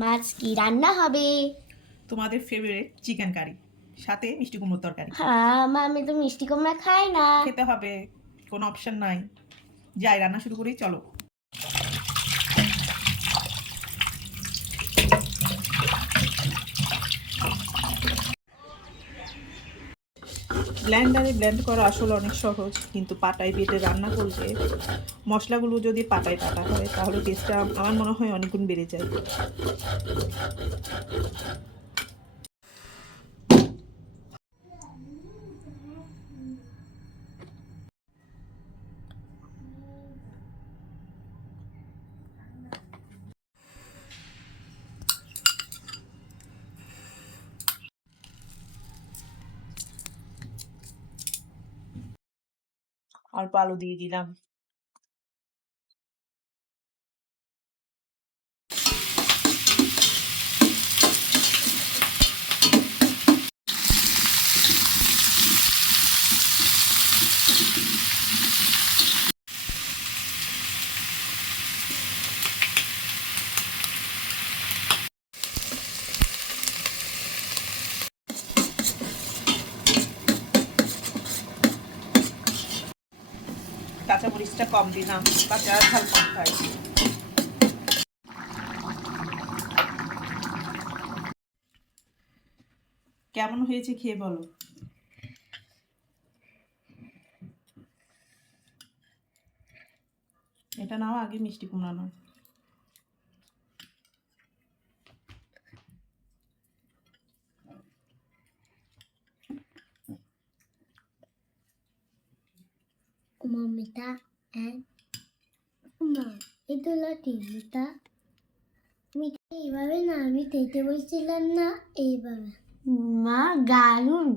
মাছ কি রান্না হবে? তোমাদের ফেভারিট চিকেন কারি, সাথে মিষ্টি কুমড়োর তরকারি। হ্যাঁ মা, আমি তো মিষ্টি কুমড়া খাই না। খেতে হবে, কোনো অপশন নাই। যাই, রান্না শুরু করি, চলো। ব্লেন্ডারে ব্লেন্ড করা আসলে অনেক সহজ, কিন্তু পাটায় বেটে রান্না করলে, মশলাগুলো যদি পাটায় বাটা হয় তাহলে টেস্টটা আমার মনে হয় অনেক গুণ বেড়ে যায়। অল্প আলু দিয়ে দিলাম। কাঁচামরিচটা কম দিলাম, কাঁচা ঝাল কম খাই। কেমন হয়েছে খেয়ে বলো। এটা নাও আগে, মিষ্টি কুমড়া নাও। মমিতা মা, এটা হলো টিভিটা। এইভাবে না, আমি খেতে বলছিলাম না, এইভাবে। মা দারুন।